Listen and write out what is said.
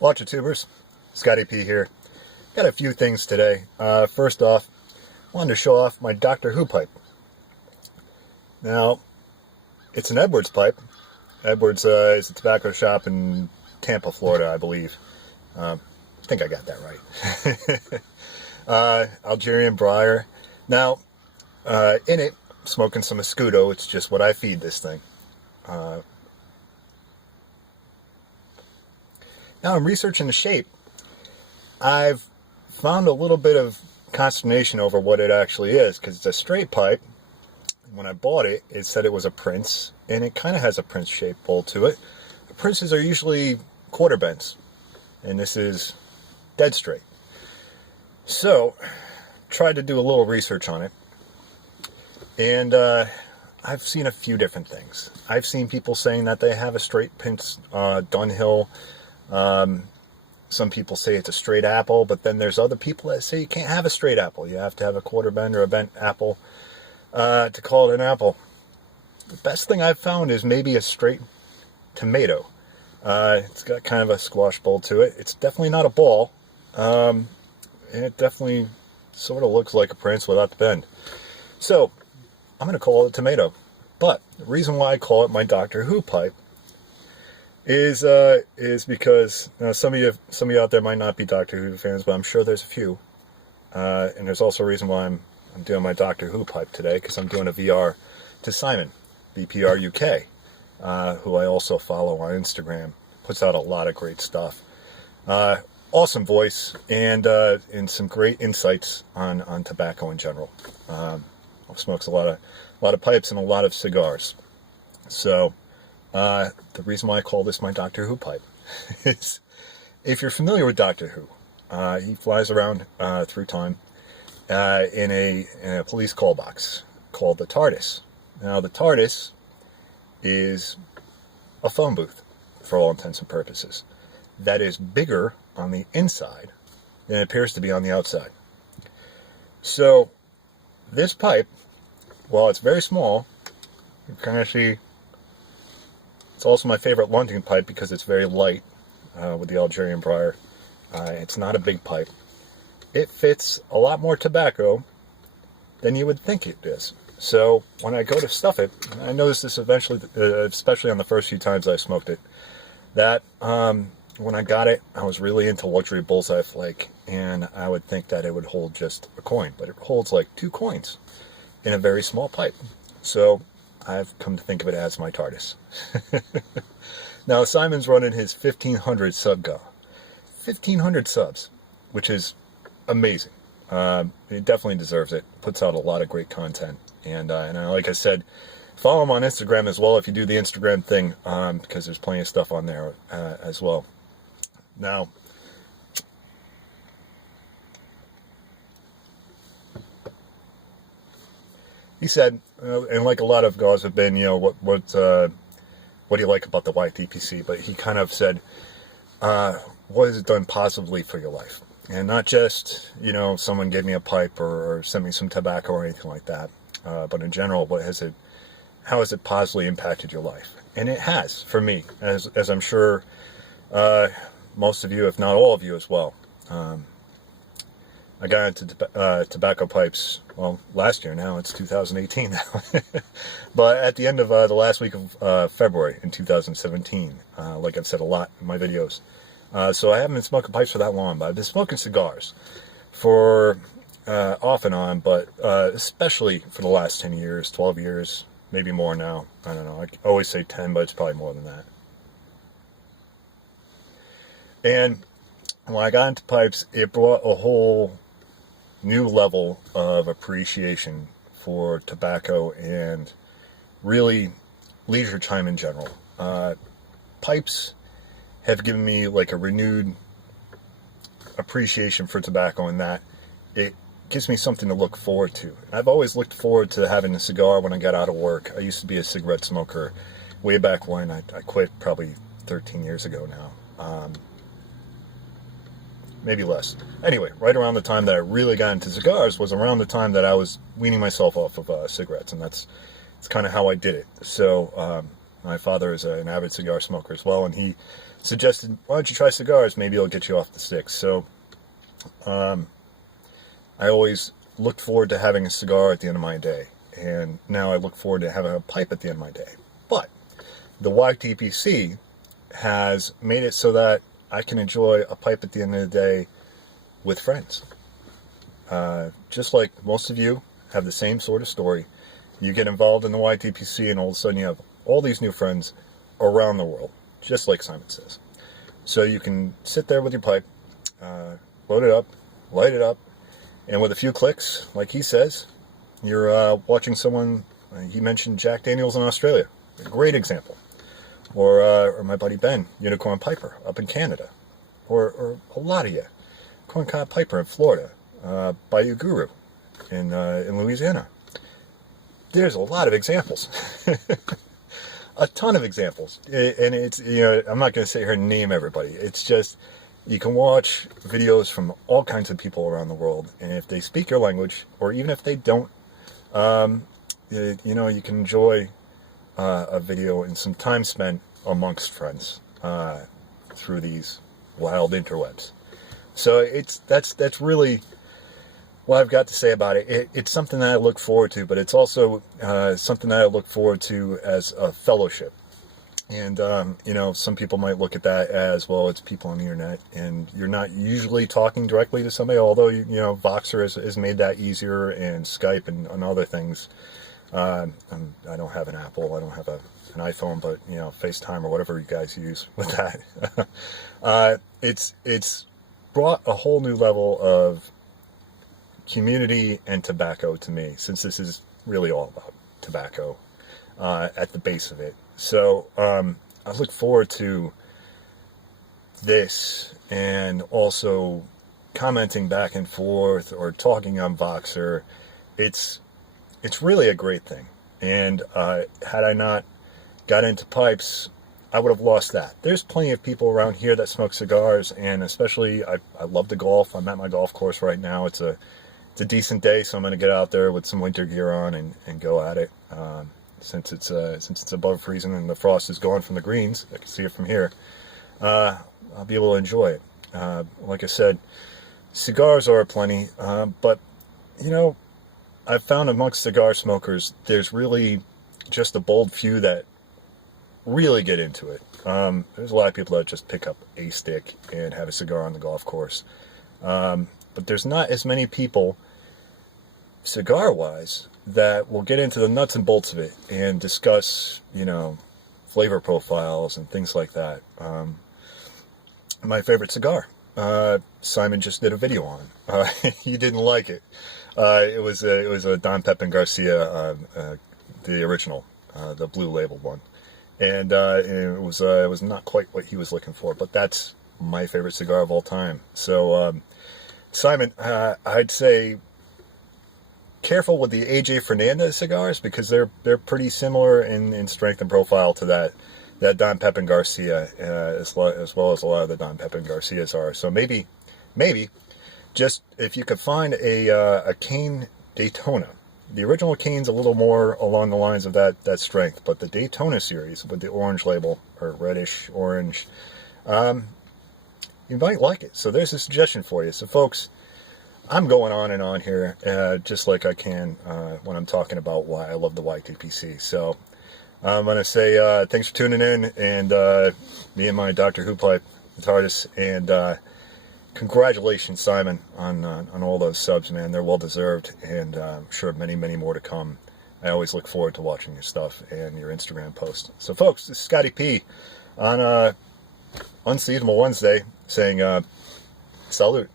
Watch YouTubers, Scotty P here. Got a few things today. First off, wanted to show off my Doctor Who pipe. Now, it's an Edwards pipe. Edwards is a tobacco shop in Tampa, Florida, I believe. I think I got that right. Algerian briar. Now, in it, smoking some Escudo. It's just what I feed this thing. Now I'm researching the shape. I've found a little bit of consternation over what it actually is, because it's a straight pipe. When I bought it, it said it was a Prince, and it kind of has a Prince-shaped bowl to it. The Princes are usually quarter bends, and this is dead straight. So, tried to do a little research on it, and I've seen a few different things. I've seen people saying that they have a straight Prince Dunhill. Some people say it's a straight apple, but then there's other people that say you can't have a straight apple. You have to have a quarter bend or a bent apple to call it an apple. The best thing I've found is maybe a straight tomato. It's got kind of a squash bowl to it. It's definitely not a ball, and it definitely sort of looks like a Prince without the bend. So I'm going to call it a tomato. But the reason why I call it my Doctor Who pipe is because some of you out there might not be Doctor Who fans, but I'm sure there's a few. And there's also a reason why I'm doing my Doctor Who pipe today, because I'm doing a VR to Simon, bpruk, who I also follow on Instagram. Puts out a lot of great stuff. Awesome voice, and some great insights on tobacco in general. Smokes a lot of pipes and a lot of cigars. So the reason why I call this my Doctor Who pipe is, if you're familiar with Doctor Who, he flies around through time in a police call box called the TARDIS. Now, the TARDIS is a phone booth for all intents and purposes that is bigger on the inside than it appears to be on the outside. So this pipe, while it's very small, you can actually, it's also my favorite London pipe because it's very light with the Algerian briar. It's not a big pipe. It fits a lot more tobacco than you would think it is. So when I go to stuff it, I noticed this eventually, especially on the first few times I smoked it, that when I got it, I was really into luxury bullseye flake, and I would think that it would hold just a coin, but it holds like 2 coins in a very small pipe. So I've come to think of it as my TARDIS. Now, Simon's running his 1,500 sub GAW. 1,500 subs, which is amazing. It definitely deserves it. Puts out a lot of great content. And like I said, follow him on Instagram as well if you do the Instagram thing, because there's plenty of stuff on there as well. Now, he said, and like a lot of GAWs have been, what do you like about the YTPC? But he kind of said, what has it done positively for your life? And not just, someone gave me a pipe or sent me some tobacco or anything like that, but in general, how has it positively impacted your life? And it has, for me, as I'm sure most of you, if not all of you as well. I got into tobacco pipes, well, last year now. It's 2018 now. But at the end of the last week of February in 2017, like I've said a lot in my videos. So I haven't been smoking pipes for that long, but I've been smoking cigars for off and on, but especially for the last 10 years, 12 years, maybe more now. I don't know. I always say 10, but it's probably more than that. And when I got into pipes, it brought a whole new level of appreciation for tobacco and really leisure time in general. Pipes have given me like a renewed appreciation for tobacco, in that it gives me something to look forward to. I've always looked forward to having a cigar when I got out of work. I used to be a cigarette smoker way back when. I quit probably 13 years ago now. Maybe less. Anyway, right around the time that I really got into cigars was around the time that I was weaning myself off of cigarettes, and that's kind of how I did it. So My father is an avid cigar smoker as well, and he suggested, why don't you try cigars? Maybe it'll get you off the sticks. So I always looked forward to having a cigar at the end of my day, and now I look forward to having a pipe at the end of my day. But the YTPC has made it so that I can enjoy a pipe at the end of the day with friends. Just like most of you have the same sort of story. You get involved in the YTPC and all of a sudden you have all these new friends around the world, just like Simon says. So you can sit there with your pipe, load it up, light it up, and with a few clicks, like he says, you're watching someone. He mentioned Jack Daniels in Australia, a great example. Or my buddy Ben, Unicorn Piper, up in Canada. Or a lot of you, Corncob Piper in Florida, Bayou Guru in Louisiana. There's a lot of examples. A ton of examples. And it's, I'm not going to sit here and name everybody. It's just, you can watch videos from all kinds of people around the world. And if they speak your language, or even if they don't, you can enjoy a video and some time spent amongst friends through these wild interwebs. So that's really what I've got to say about it. It's something that I look forward to, but it's also something that I look forward to as a fellowship. And, some people might look at that as, well, it's people on the internet, and you're not usually talking directly to somebody, although, Voxer has made that easier, and Skype and other things. I don't have an Apple, I don't have an iPhone, but, FaceTime or whatever you guys use with that. It's brought a whole new level of community and tobacco to me, since this is really all about tobacco at the base of it. So I look forward to this, and also commenting back and forth or talking on Voxer. It's really a great thing. And had I not got into pipes, I would have lost that. There's plenty of people around here that smoke cigars, and especially I love to golf. I'm at my golf course right now. It's a decent day, so I'm going to get out there with some winter gear on and go at it. Since it's above freezing and the frost is gone from the greens, I can see it from here. I'll be able to enjoy it. Like I said, cigars are plenty, but I've found amongst cigar smokers, there's really just a bold few that really get into it. There's a lot of people that just pick up a stick and have a cigar on the golf course. But there's not as many people, cigar-wise, that will get into the nuts and bolts of it and discuss, flavor profiles and things like that. My favorite cigar, Simon just did a video on. He didn't like it. It was a Don Pepin Garcia, the original, the blue label one, and it was not quite what he was looking for. But that's my favorite cigar of all time. So Simon, I'd say careful with the AJ Fernandez cigars, because they're pretty similar in strength and profile to that Don Pepin Garcia, as well as a lot of the Don Pepin Garcias are. So maybe just if you could find a cane Daytona. The original cane's a little more along the lines of that strength, but the Daytona series with the orange label, or reddish orange, you might like it. So there's a suggestion for you. So folks, I'm going on and on here, just like I can when I'm talking about why I love the YTPC. So I'm going to say thanks for tuning in, and me and my Dr. Who Pipe TARDIS, and congratulations, Simon, on all those subs, man. They're well deserved, and I'm sure many, many more to come. I always look forward to watching your stuff and your Instagram posts. So folks, this is Scotty P on Unseasonable Wednesday saying salute.